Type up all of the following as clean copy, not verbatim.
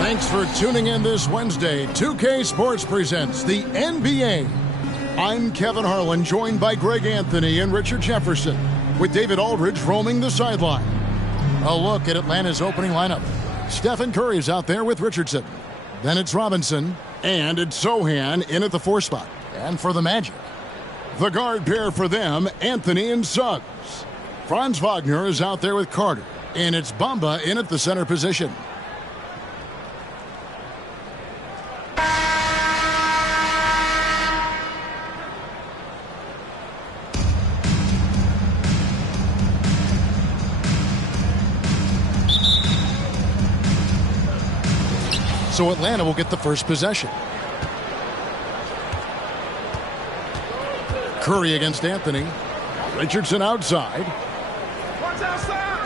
Thanks for tuning in this Wednesday. 2K Sports presents the NBA. I'm Kevin Harlan, joined by Greg Anthony and Richard Jefferson, with David Aldridge roaming the sideline. A look at Atlanta's opening lineup. Stephen Curry is out there with Richardson. Then it's Robinson, and it's Sohan in at the 4 spot. And for the Magic, the guard pair for them, Anthony and Suggs. Franz Wagner is out there with Carter, and it's Bamba in at the center position. So Atlanta will get the first possession. Curry against Anthony. Richardson outside.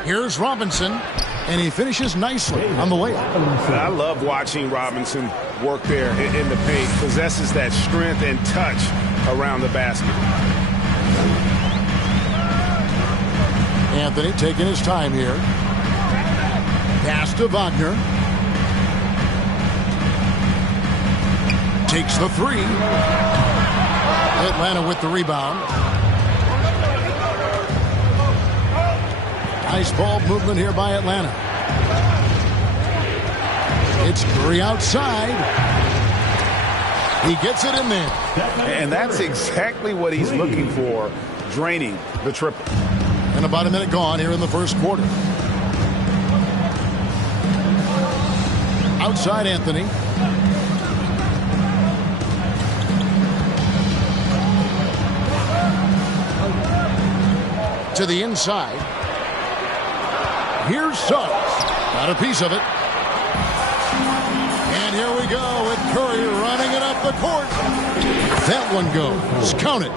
Here's Robinson, and he finishes nicely on the layup. I love watching Robinson work there in the paint. Possesses that strength and touch around the basket. Anthony taking his time here. Pass to Wagner. Takes the 3. Atlanta with the rebound. Nice ball movement here by Atlanta. It's Curry outside. He gets it in there. And that's exactly what he's looking for, draining the triple. And about a minute gone here in the first quarter. Outside Anthony. To the inside. Here's Suggs. Got a piece of it. And here we go with Curry running it up the court. That one goes. Count it.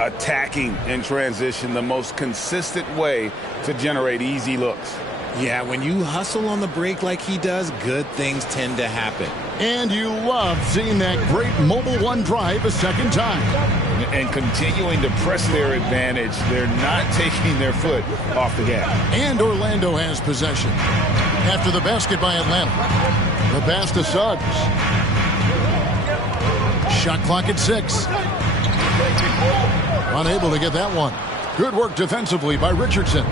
Attacking in transition, the most consistent way to generate easy looks. Yeah, when you hustle on the break like he does, good things tend to happen. And you love seeing that great mobile one drive a second time. And continuing to press their advantage. They're not taking their foot off the gas. And Orlando has possession. After the basket by Atlanta. The pass to Suggs. Shot clock at 6. Unable to get that one. Good work defensively by Richardson.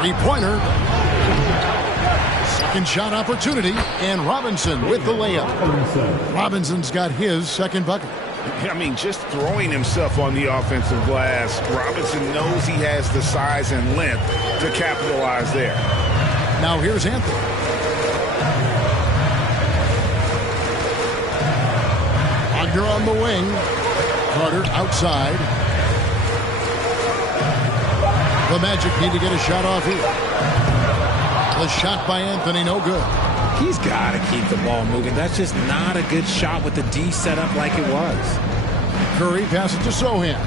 Three-pointer. Second shot opportunity, and Robinson with the layup. Robinson's got his second bucket. I mean, just throwing himself on the offensive glass. Robinson knows he has the size and length to capitalize there. Now here's Anthony. Wagner on the wing. Carter outside. The Magic need to get a shot off here. The shot by Anthony, no good. He's got to keep the ball moving. That's just not a good shot with the D set up like it was. Curry passes to Sohan.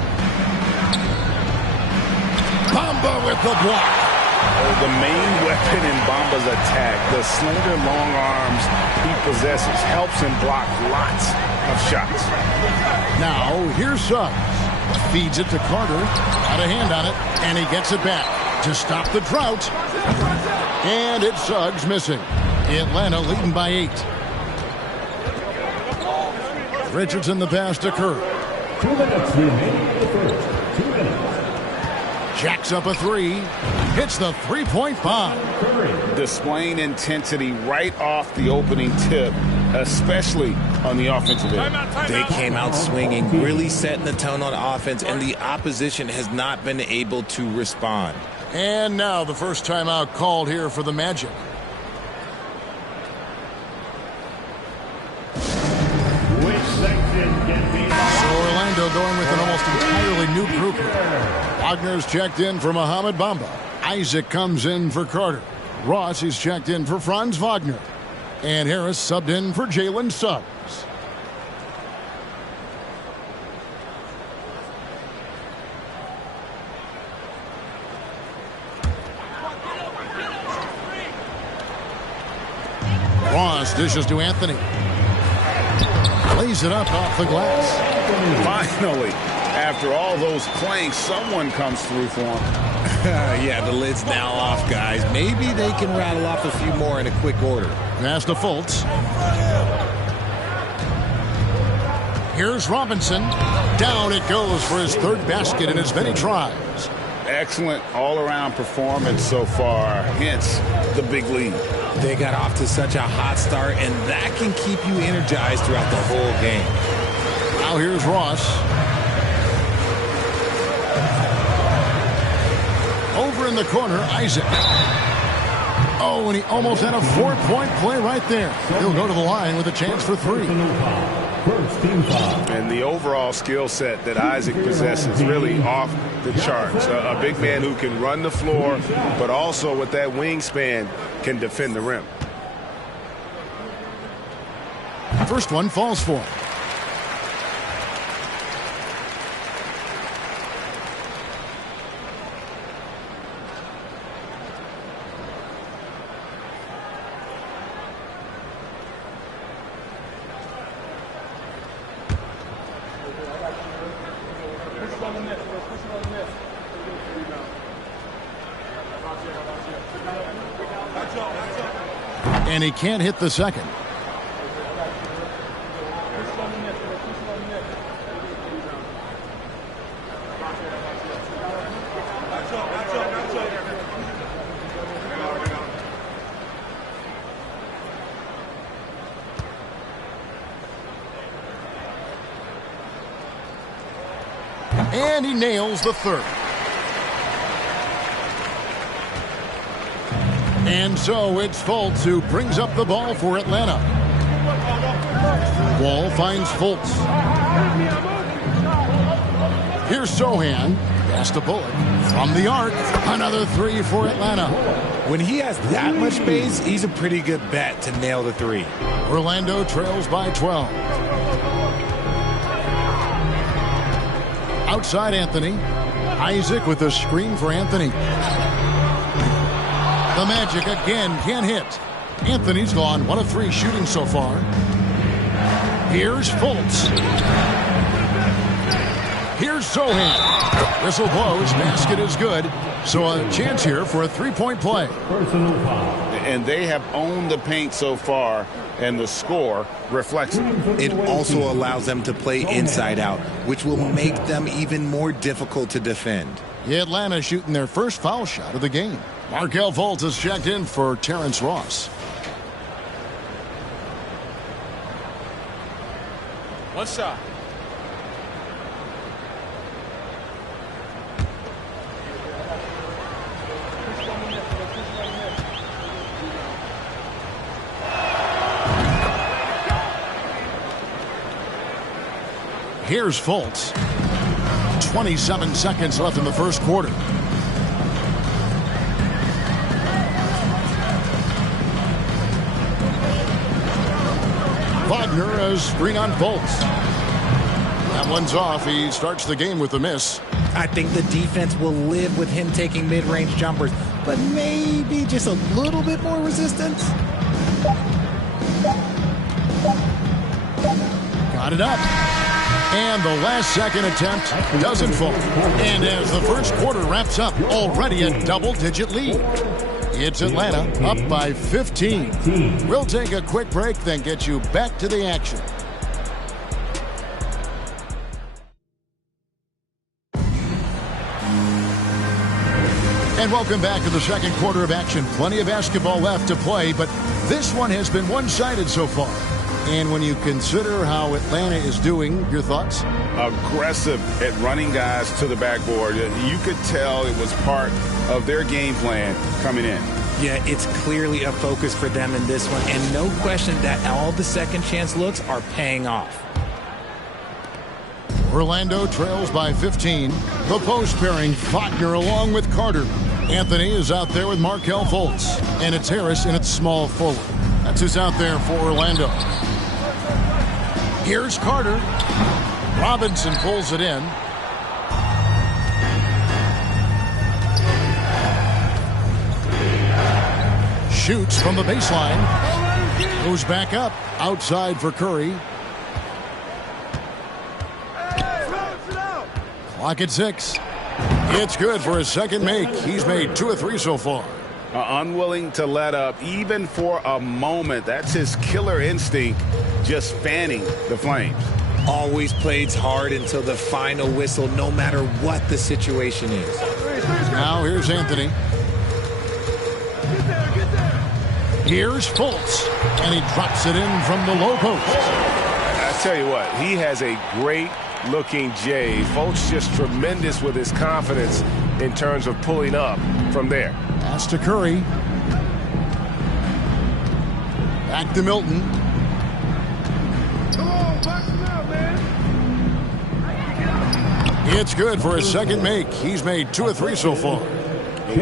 Bamba with the block. Oh, the main weapon in Bamba's attack, the slender long arms he possesses, helps him block lots of shots. Now, here's Suggs. Feeds it to Carter. Got a hand on it, and he gets it back to stop the drought. And it's Suggs missing. Atlanta leading by 8. Richardson the pass to Curry. 2 minutes remaining in the first. 2 minutes. Jacks up a 3. Hits the three-point bomb. Displaying intensity right off the opening tip, especially on the offensive end. They came out swinging, really setting the tone on offense, and the opposition has not been able to respond. And now the first timeout called here for the Magic. So Orlando going with an almost entirely new group here. Wagner's checked in for Mohamed Bamba. Isaac comes in for Carter. Ross is checked in for Franz Wagner. And Harris subbed in for Jalen Suggs. Ross dishes to Anthony. Lays it up off the glass. Finally, after all those planks, someone comes through for him. Yeah, the lid's now off, guys. Maybe they can rattle off a few more in a quick order. Pass to Fultz. Here's Robinson. Down it goes for his third basket in as many tries. Excellent all-around performance so far, hence the big lead. They got off to such a hot start, and that can keep you energized throughout the whole game. Now here's Ross. Over in the corner, Isaac. Oh, and he almost had a 4-point play right there. He'll go to the line with a chance for 3. And the overall skill set that Isaac possesses really off the charts. A big man who can run the floor, but also with that wingspan can defend the rim. First one falls for him. And he can't hit the second. And he nails the third. And so it's Fultz who brings up the ball for Atlanta. Wall finds Fultz. Here's Sohan. Pass to Bullock. From the arc, another 3 for Atlanta. When he has that much space, he's a pretty good bet to nail the 3. Orlando trails by 12. Outside Anthony. Isaac with a screen for Anthony. The Magic again can't hit. Anthony's gone 1 of 3 shooting so far. Here's Fultz. Here's Sohan. Whistle blows. Basket is good. So a chance here for a 3-point play. And they have owned the paint so far, and the score reflects it. It also allows them to play inside out, which will make them even more difficult to defend. Yeah, Atlanta shooting their first foul shot of the game. Markelle Fultz has checked in for Terrence Ross. One shot. Here's Fultz. 27 seconds left in the first quarter. Wagner a screen on Fultz. That one's off. He starts the game with a miss. I think the defense will live with him taking mid-range jumpers, but maybe just a little bit more resistance. Got it up. And the last second attempt doesn't fall. And as the first quarter wraps up, already a double-digit lead. It's Atlanta up by 15. We'll take a quick break, then get you back to the action. And welcome back to the second quarter of action. Plenty of basketball left to play, but this one has been one-sided so far. And when you consider how Atlanta is doing, your thoughts? Aggressive at running guys to the backboard. You could tell it was part of their game plan coming in. Yeah, it's clearly a focus for them in this one, and no question that all the second chance looks are paying off. Orlando trails by 15. The post pairing, Wagner along with Carter. Anthony is out there with Markelle Fultz. And it's Harris in its small forward. That's who's out there for Orlando. Here's Carter. Robinson pulls it in. Shoots from the baseline. Goes back up. Outside for Curry. Clock at 6. It's good for his second make. He's made 2 of 3 so far. Unwilling to let up even for a moment. That's his killer instinct, just fanning the flames. Always plays hard until the final whistle, no matter what the situation is. Now here's Anthony. Here's Fultz, and he drops it in from the low post. I tell you what, he has a great-looking J. Fultz just tremendous with his confidence in terms of pulling up from there. Pass to Curry. Back to Milton. Come on, box him out, man. It's good for his second make. He's made 2 of 3 so far.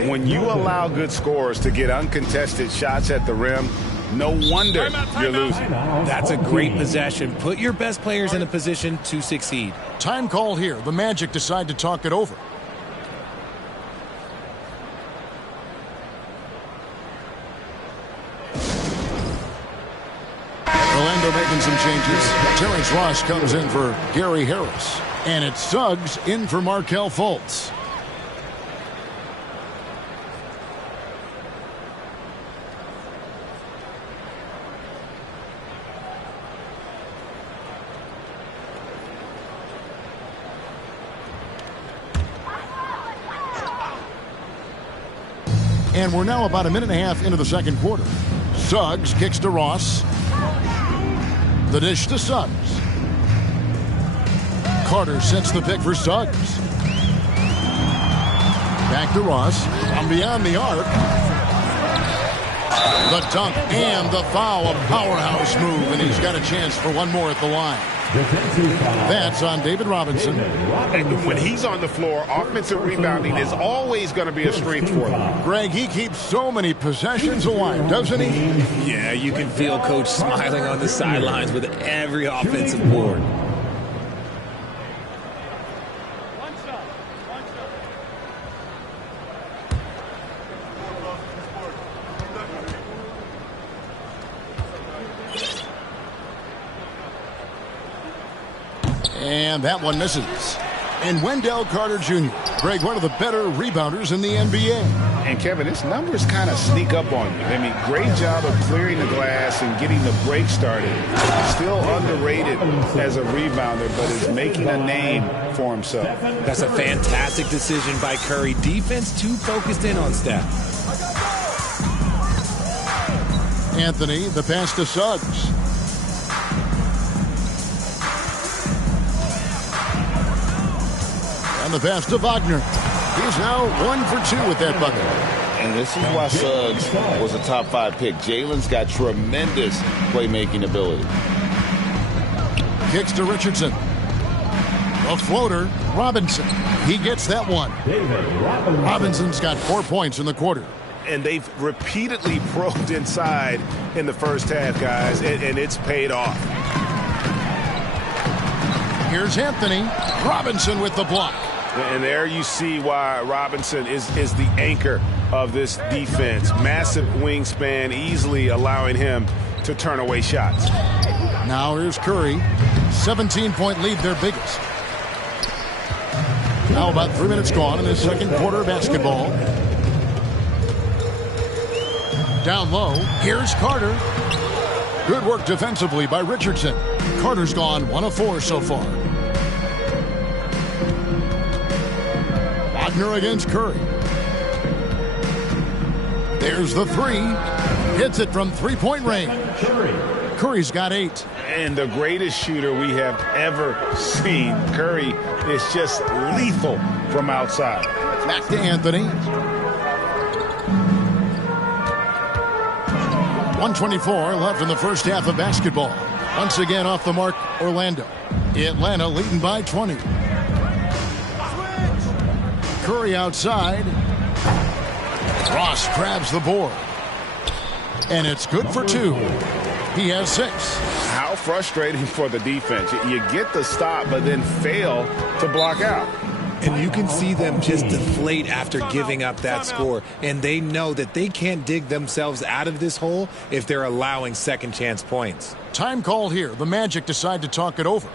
When you allow good scorers to get uncontested shots at the rim, no wonder you're losing. That's a great possession. Put your best players in a position to succeed. Time called here. The Magic decide to talk it over. Orlando making some changes. Terrence Ross comes in for Gary Harris. And it's Suggs in for Markelle Fultz. And we're now about a minute and a half into the second quarter. Suggs kicks to Ross. The dish to Suggs. Carter sets the pick for Suggs. Back to Ross. From beyond the arc. The dunk and the foul. A powerhouse move, and he's got a chance for one more at the line. That's on David Robinson. And when he's on the floor, offensive rebounding is always going to be a strength for him. Greg, he keeps so many possessions alive, doesn't he? Yeah, you can feel Coach smiling on the sidelines with every offensive board. And that one misses. And Wendell Carter Jr., Greg, one of the better rebounders in the NBA. And, Kevin, his numbers kind of sneak up on you. I mean, great job of clearing the glass and getting the break started. Still underrated as a rebounder, but is making a name for himself. That's a fantastic decision by Curry. Defense too focused in on Steph. Anthony, the pass to Suggs. And the pass to Wagner. He's now 1 for 2 with that bucket. And this is why Suggs was a top 5 pick. Jalen's got tremendous playmaking ability. Kicks to Richardson. A floater, Robinson. He gets that one. Robinson's got 4 points in the quarter. And they've repeatedly probed inside in the first half, guys, and it's paid off. Here's Anthony. Robinson with the block. And there you see why Robinson is the anchor of this defense. Massive wingspan, easily allowing him to turn away shots. Now here's Curry. 17-point lead, their biggest. Now about 3 minutes gone in this second quarter of basketball. Down low, here's Carter. Good work defensively by Richardson. Carter's gone 1 of 4 so far. Wagner against Curry. There's the 3. Hits it from 3-point range. Curry's got 8. And the greatest shooter we have ever seen. Curry is just lethal from outside. Back to Anthony. 1:24 left in the first half of basketball. Once again off the mark, Orlando. Atlanta leading by 20. Curry outside. Ross grabs the board. And it's good for 2. He has 6. How frustrating for the defense. You get the stop, but then fail to block out. And you can see them just deflate after giving up that score. And they know that they can't dig themselves out of this hole if they're allowing second chance points. Time called here. The Magic decide to talk it over.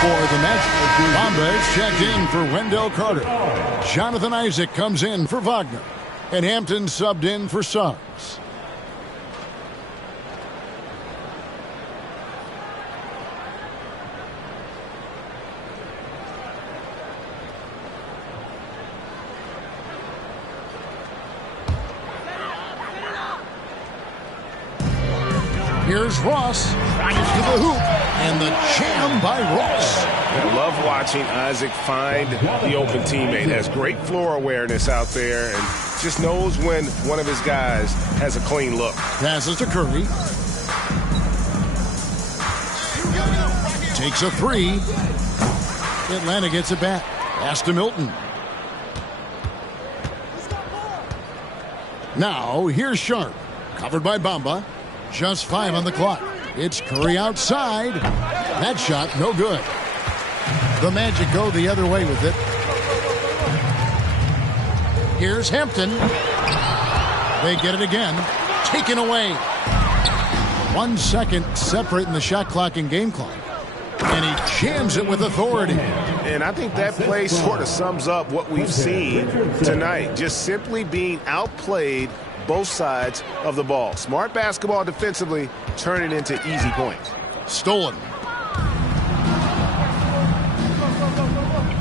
For the Magic, Bamba is checked in for Wendell Carter. Jonathan Isaac comes in for Wagner. And Hampton subbed in for Suggs. Here's Ross, drives to the hoop, and the jam by Ross. I love watching Isaac find the open teammate. Has great floor awareness out there and just knows when one of his guys has a clean look. Passes to Curry. Takes a three. Atlanta gets it back. Pass to Milton. Now, here's Sharp. Covered by Bamba. Just 5 on the clock. It's Curry outside. That shot, no good. The Magic go the other way with it. Here's Hampton. They get it again. Taken away. 1 second separating the shot clock and game clock. And he jams it with authority. And I think that play sort of sums up what we've seen tonight. Just simply being outplayed both sides of the ball. Smart basketball defensively, turn it into easy points. Stolen.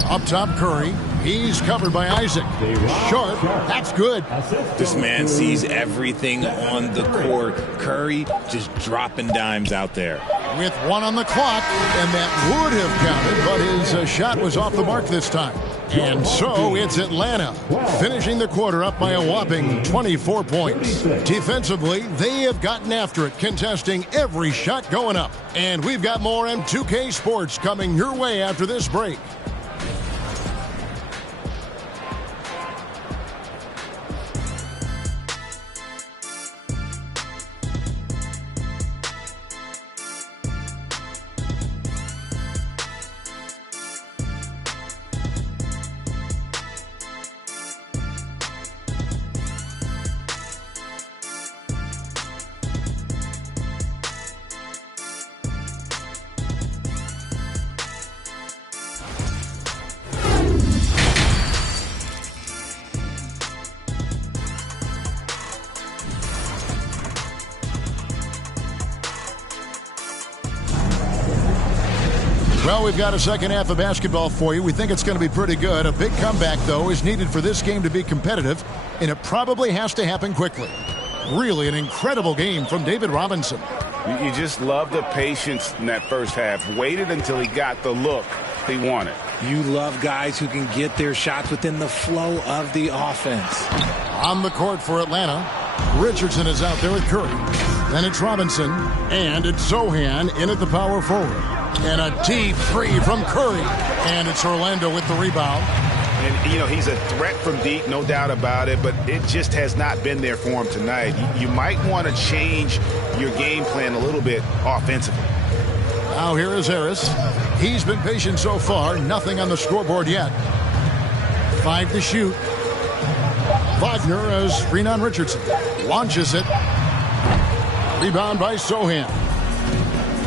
Up top, Curry. He's covered by Isaac. Sharp. That's good. This man sees everything on the court. Curry just dropping dimes out there. With 1 on the clock, and that would have counted, but his shot was off the mark this time. And so it's Atlanta, finishing the quarter up by a whopping 24 points. Defensively, they have gotten after it, contesting every shot going up. And we've got more M2K Sports coming your way after this break. Well, we've got a second half of basketball for you. We think it's going to be pretty good. A big comeback, though, is needed for this game to be competitive, and it probably has to happen quickly. Really an incredible game from David Robinson. You just love the patience in that first half. Waited until he got the look he wanted. You love guys who can get their shots within the flow of the offense. On the court for Atlanta, Richardson is out there with Curry. Then it's Robinson, and it's Zohan in at the power forward. And a deep three from Curry. And it's Orlando with the rebound. And, you know, he's a threat from deep, no doubt about it, but it just has not been there for him tonight. You might want to change your game plan a little bit offensively. Now here is Harris. He's been patient so far. Nothing on the scoreboard yet. 5 to shoot. Wagner as screen on Richardson. Launches it. Rebound by Zohan.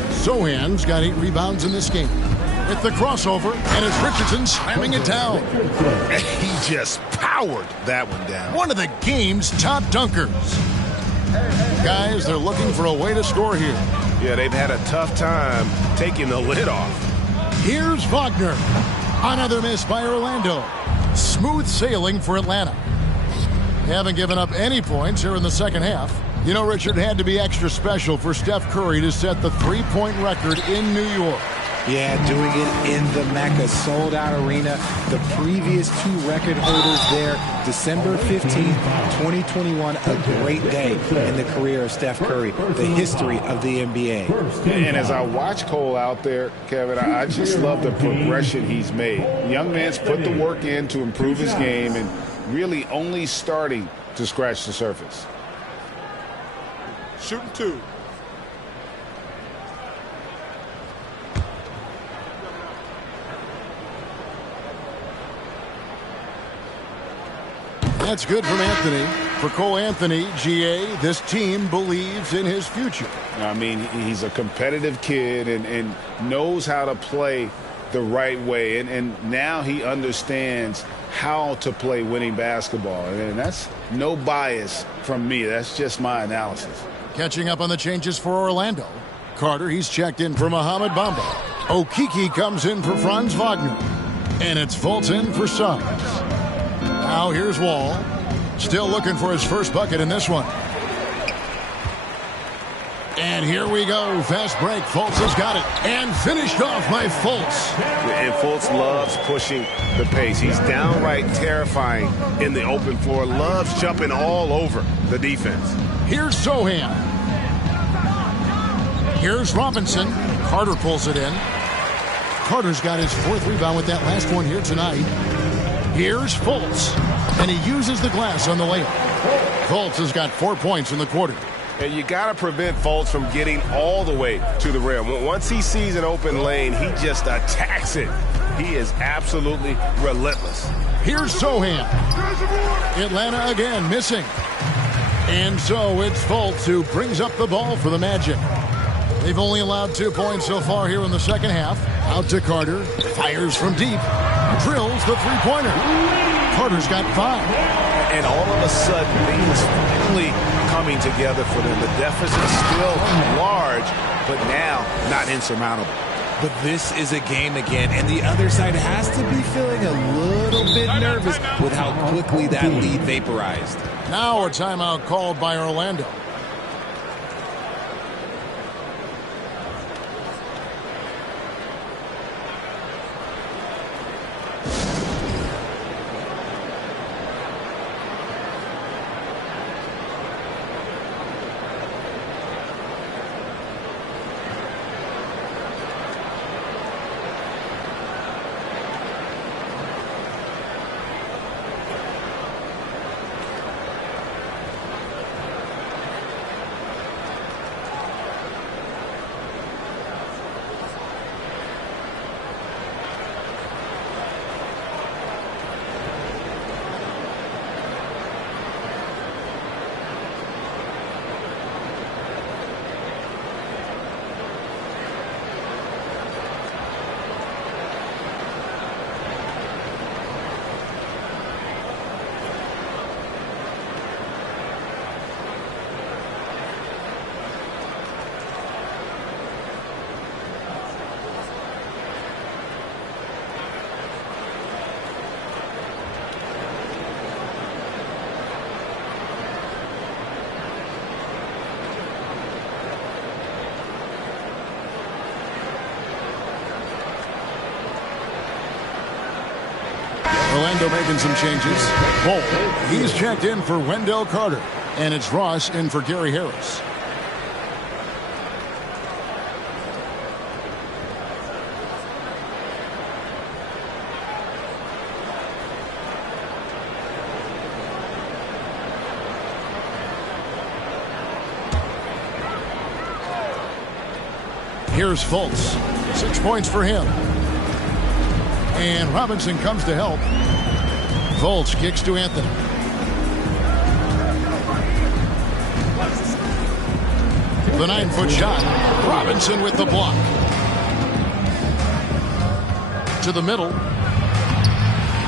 Zohan's got 8 rebounds in this game. With the crossover, and it's Richardson slamming it down. He just powered that one down. One of the game's top dunkers. Guys, they're looking for a way to score here. Yeah, they've had a tough time taking the lid off. Here's Wagner. Another miss by Orlando. Smooth sailing for Atlanta. They haven't given up any points here in the second half. You know, Richard, had to be extra special for Steph Curry to set the three-point record in New York. Yeah, doing it in the Mecca sold-out arena. The previous 2 record holders there, December 15th, 2021, a great day in the career of Steph Curry, the history of the NBA. And as I watch Cole out there, Kevin, I just love the progression he's made. The young man's put the work in to improve his game and really only starting to scratch the surface. Shooting 2. That's good from Anthony. For Cole Anthony, GA, this team believes in his future. I mean, he's a competitive kid and knows how to play the right way. And now he understands how to play winning basketball. And that's no bias from me. That's just my analysis. Catching up on the changes for Orlando. Carter, he's checked in for Mohamed Bamba. Okeke comes in for Franz Wagner. And it's Fultz in for Suggs. Now here's Wall. Still looking for his first bucket in this one. And here we go. Fast break. Fultz has got it. And finished off by Fultz. And Fultz loves pushing the pace. He's downright terrifying in the open floor. Loves jumping all over the defense. Here's Sohan. Here's Robinson. Carter pulls it in. Carter's got his fourth rebound with that last one here tonight. Here's Fultz. And he uses the glass on the layup. Fultz has got 4 points in the quarter. And you got to prevent Fultz from getting all the way to the rim. Once he sees an open lane, he just attacks it. He is absolutely relentless. Here's Sohan. Atlanta again missing. And so it's Fultz who brings up the ball for the Magic. They've only allowed 2 points so far here in the second half. Out to Carter. Fires from deep. Drills the three-pointer. Carter's got 5. And all of a sudden, things finally coming together for them. The deficit is still large, but now not insurmountable. But this is a game again, and the other side has to be feeling a little bit nervous with how quickly that lead vaporized. Now a timeout called by Orlando. Orlando making some changes. Ball, he's checked in for Wendell Carter. And it's Ross in for Gary Harris. Here's Fultz. 6 points for him. And Robinson comes to help. Fultz kicks to Anthony. The 9-foot shot. Robinson with the block. To the middle.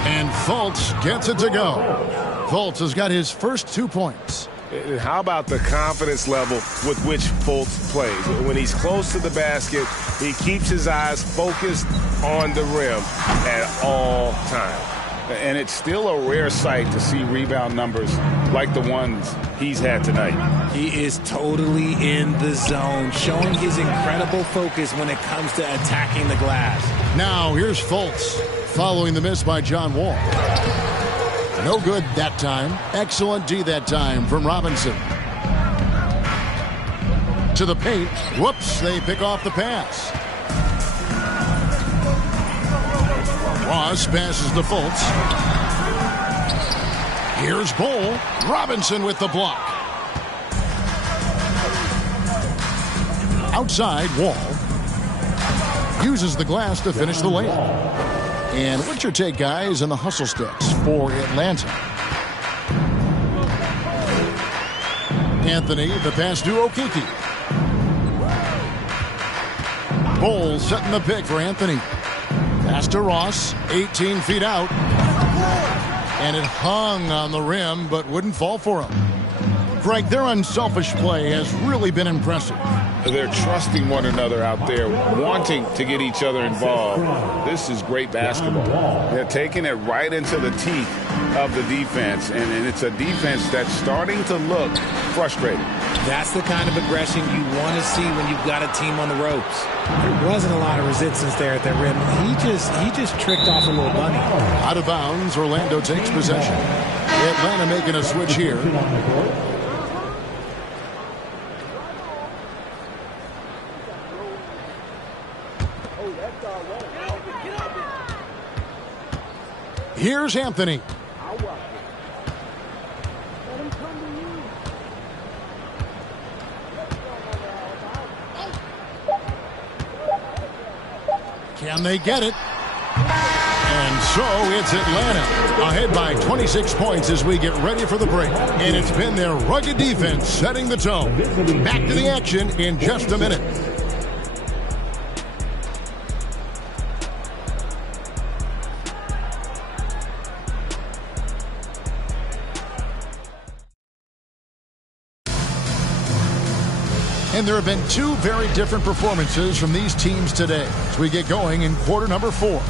And Fultz gets it to go. Fultz has got his first 2 points. And how about the confidence level with which Fultz plays? When he's close to the basket, he keeps his eyes focused on the rim at all times. And it's still a rare sight to see rebound numbers like the ones he's had tonight. He is totally in the zone, showing his incredible focus when it comes to attacking the glass. Now here's Fultz, following the miss by John Wall. No good that time. Excellent D that time from Robinson. To the paint. Whoops, they pick off the pass. Ross passes to Fultz. Here's Bull. Robinson with the block. Outside, Wall uses the glass to finish the layup. And what's your take, guys, on the hustle sticks for Atlanta? Anthony, the pass to Okeke. Bull setting the pick for Anthony. Pass to Ross, 18 feet out. And it hung on the rim, but wouldn't fall for him. Greg, their unselfish play has really been impressive. They're trusting one another out there, wanting to get each other involved. This is great basketball. They're taking it right into the teeth of the defense, and it's a defense that's starting to look frustrated. That's the kind of aggression you want to see when you've got a team on the ropes. There wasn't a lot of resistance there at the rim. He just tricked off a little bunny. Out of bounds, Orlando takes possession. Atlanta making a switch here. Here's Anthony. Can they get it? And so it's Atlanta ahead by 26 points as we get ready for the break. And it's been their rugged defense setting the tone. Back to the action in just a minute. And there have been two very different performances from these teams today as we get going in quarter number 4.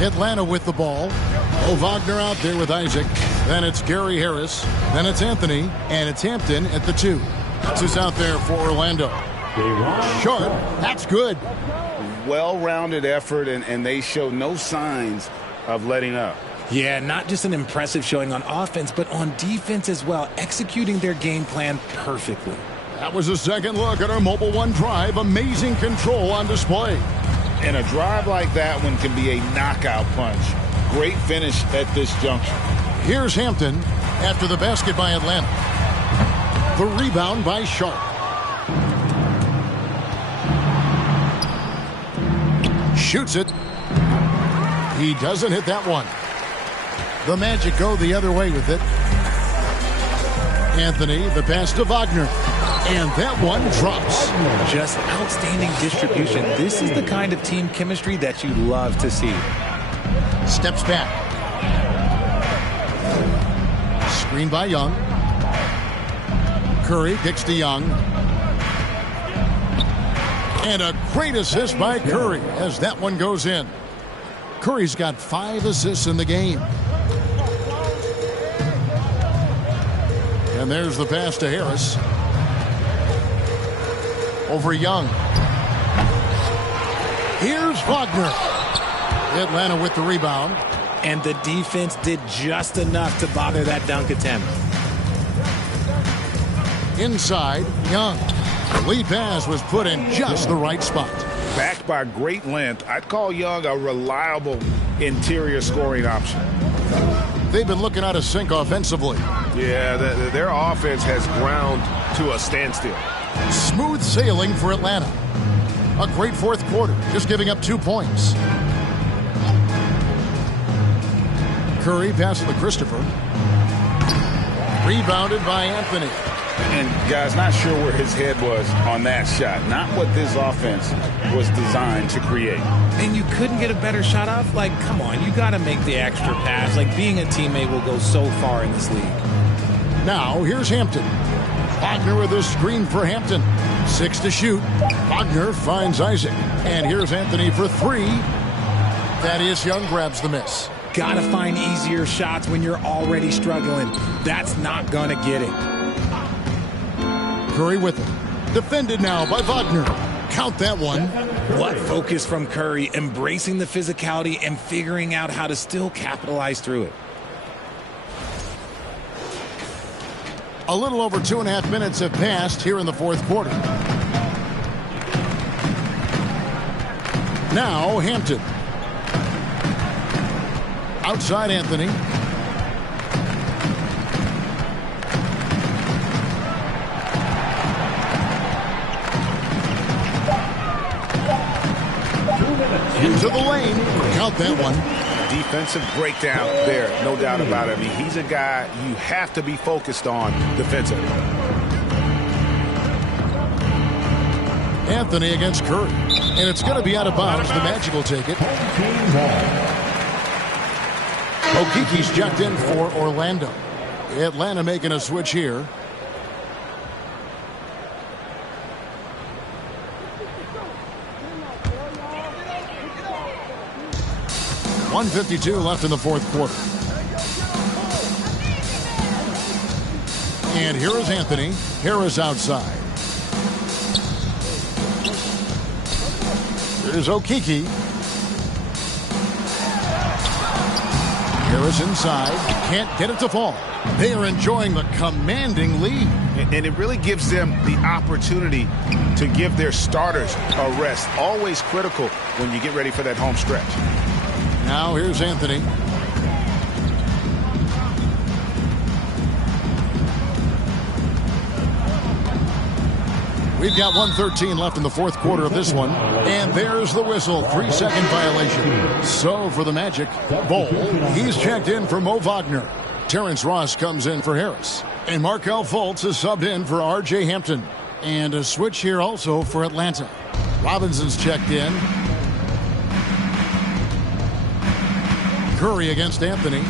Atlanta with the ball. Wagner out there with Isaac. Then it's Gary Harris. Then it's Anthony. And it's Hampton at the 2. That's who's out there for Orlando. Sharp. That's good. Well-rounded effort, and they show no signs of letting up. Yeah, not just an impressive showing on offense, but on defense as well, executing their game plan perfectly. That was a second look at our Mobile One drive. Amazing control on display. And a drive like that one can be a knockout punch. Great finish at this juncture. Here's Hampton after the basket by Atlanta. The rebound by Sharp. Shoots it. He doesn't hit that one. The Magic go the other way with it. Anthony, the pass to Wagner. And that one drops. Just outstanding distribution. This is the kind of team chemistry that you love to see. Steps back. Screen by Young. Curry kicks to Young. And a great assist by Curry as that one goes in. Curry's got 5 assists in the game. And there's the pass to Harris. Over Young. Here's Wagner. Atlanta with the rebound. And the defense did just enough to bother that dunk attempt. Inside, Young. The lead pass was put in just the right spot. Backed by great length, I'd call Young a reliable interior scoring option. They've been looking out of sync offensively. Yeah, their offense has ground to a standstill. Smooth sailing for Atlanta. A great fourth quarter, just giving up 2 points. Curry passing to Christopher. Rebounded by Anthony. And, guys, not sure where his head was on that shot. Not what this offense was designed to create. And you couldn't get a better shot off? Like, come on, you got to make the extra pass. Like, being a teammate will go so far in this league. Now, here's Hampton. Wagner with a screen for Hampton. 6 to shoot. Wagner finds Isaac. And here's Anthony for 3. Thaddeus Young grabs the miss. Got to find easier shots when you're already struggling. That's not going to get it. Curry with it. Defended now by Wagner. Count that one. What focus from Curry, embracing the physicality and figuring out how to still capitalize through it. A little over 2.5 minutes have passed here in the fourth quarter. Now Hampton. Outside Anthony. Into the lane. Count that one. Defensive breakdown there, no doubt about it. I mean, he's a guy you have to be focused on defensively. Anthony against Curry. And it's going to be out of bounds. The Magic will take it. Okiki's checked in for Orlando. Atlanta making a switch here. .152 left in the fourth quarter. And here is Anthony. Harris outside. Here's Okiki. Harris inside. Can't get it to fall. They are enjoying the commanding lead. And it really gives them the opportunity to give their starters a rest. Always critical when you get ready for that home stretch. Now here's Anthony. We've got 1:13 left in the fourth quarter of this one. And there's the whistle. 3-second violation. So for the Magic, Bol, he's checked in for Mo Wagner. Terrence Ross comes in for Harris. And Markelle Fultz is subbed in for R.J. Hampton. And a switch here also for Atlanta. Robinson's checked in. Curry against Anthony.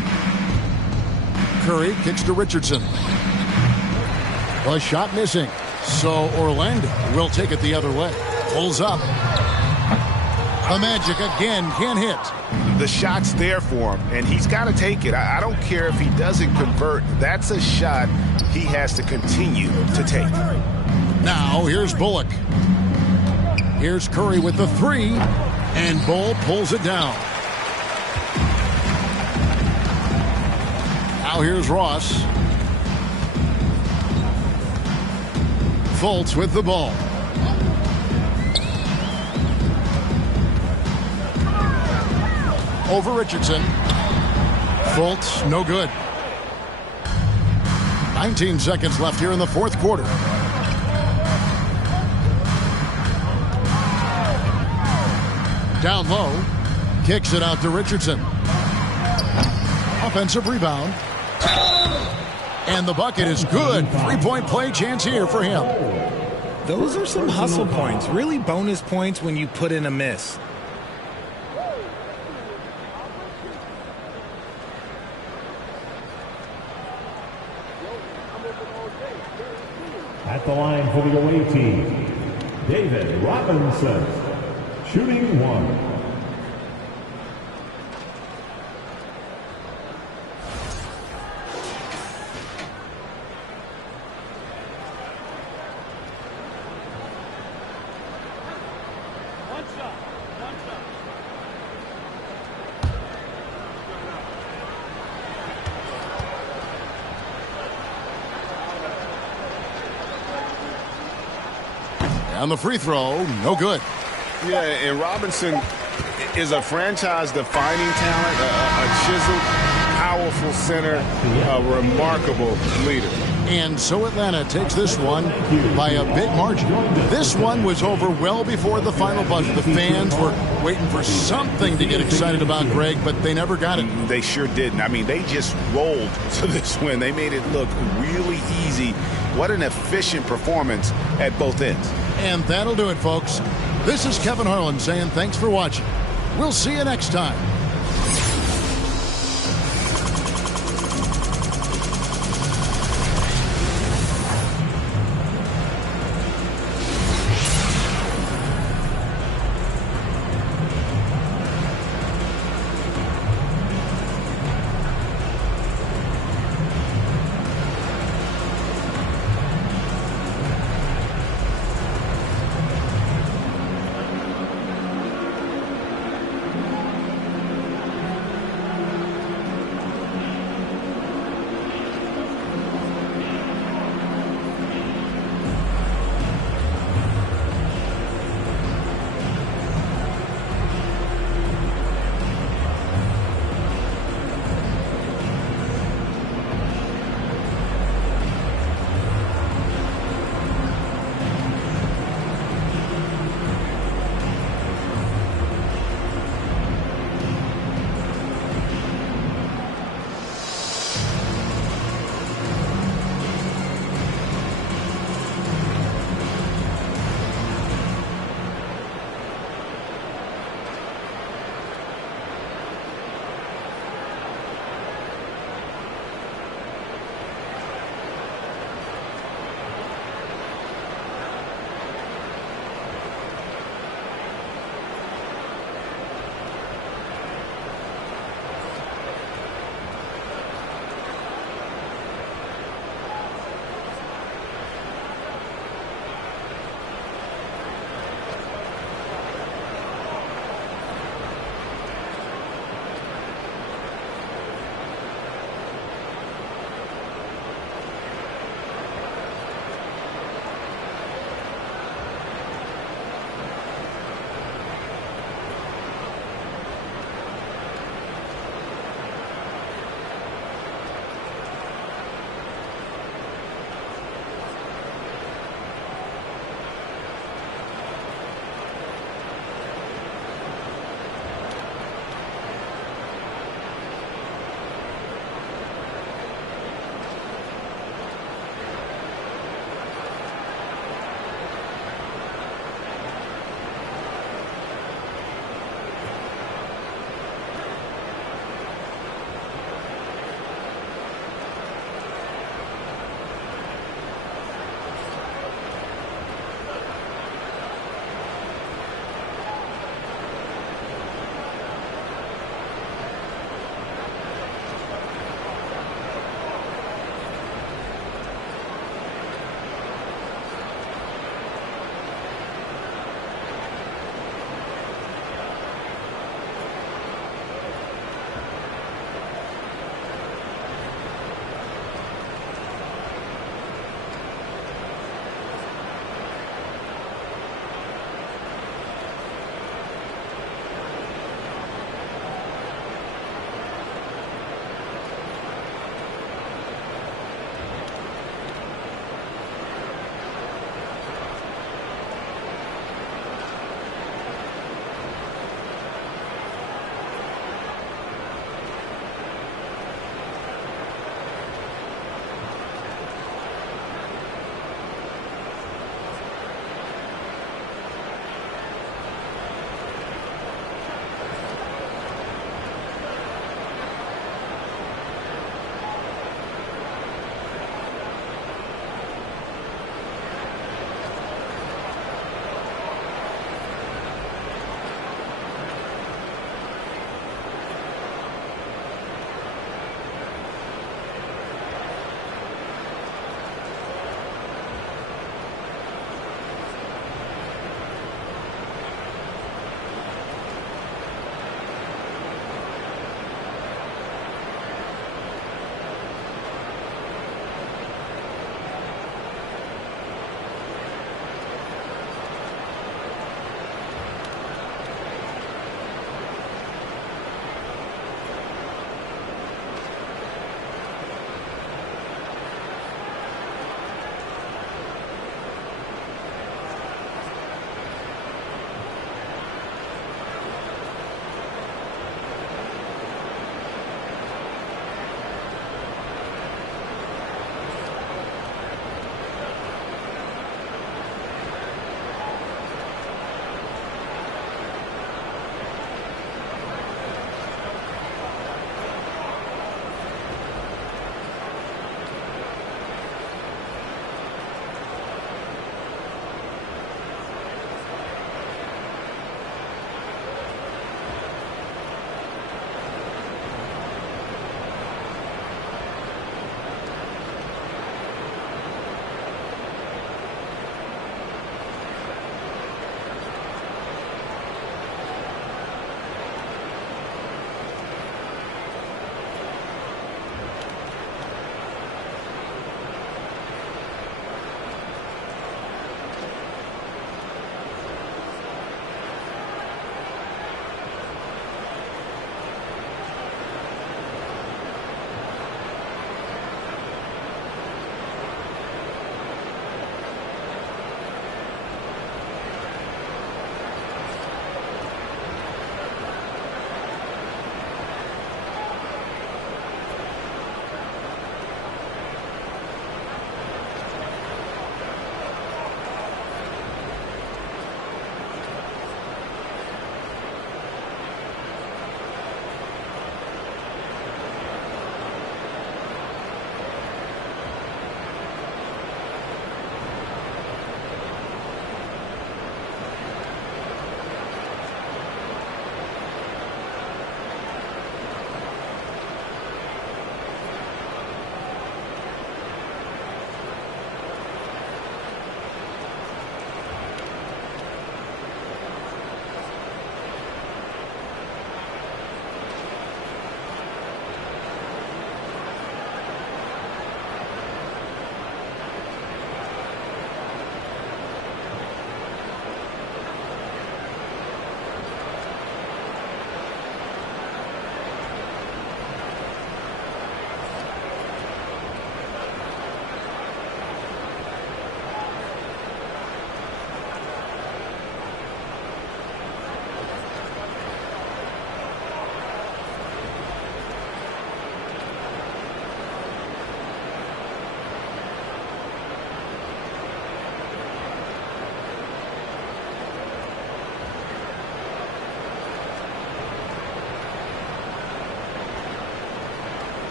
Curry kicks to Richardson. A shot missing. So Orlando will take it the other way. Pulls up. The Magic again can't hit. The shot's there for him, and he's got to take it. I don't care if he doesn't convert. That's a shot he has to continue to take. Now here's Bullock. Here's Curry with the three. And Bol pulls it down. Now here's Ross. Fultz with the ball. Over Richardson. Fultz, no good. 19 seconds left here in the fourth quarter. Down low. Kicks it out to Richardson. Offensive rebound. And the bucket is good. Three-point play chance here for him. Those are some hustle points. Really bonus points when you put in a miss. At the line for the away team, David Robinson, shooting one. On the free throw, no good. Yeah, and Robinson is a franchise-defining talent, a chiseled, powerful center, a remarkable leader. And so Atlanta takes this one by a big margin. This one was over well before the final buzzer. The fans were waiting for something to get excited about, Greg, but they never got it. They sure didn't. I mean, they just rolled to this win. They made it look really easy. What an efficient performance at both ends. And that'll do it, folks. This is Kevin Harlan saying thanks for watching. We'll see you next time.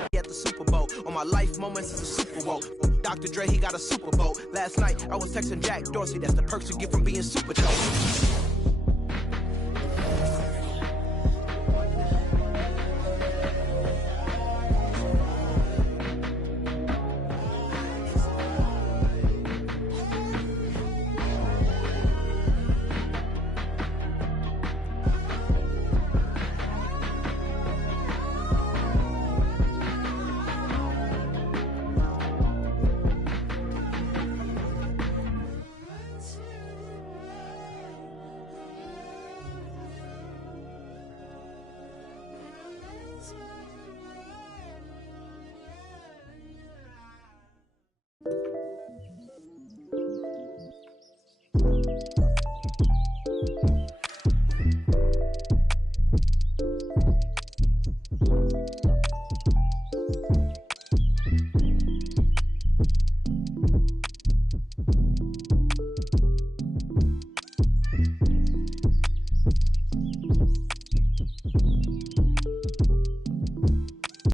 At the Super Bowl, on my life moments is a Super Bowl. Dr. Dre, he got a Super Bowl. Last night, I was texting Jack Dorsey. That's the perks you get from being super dope.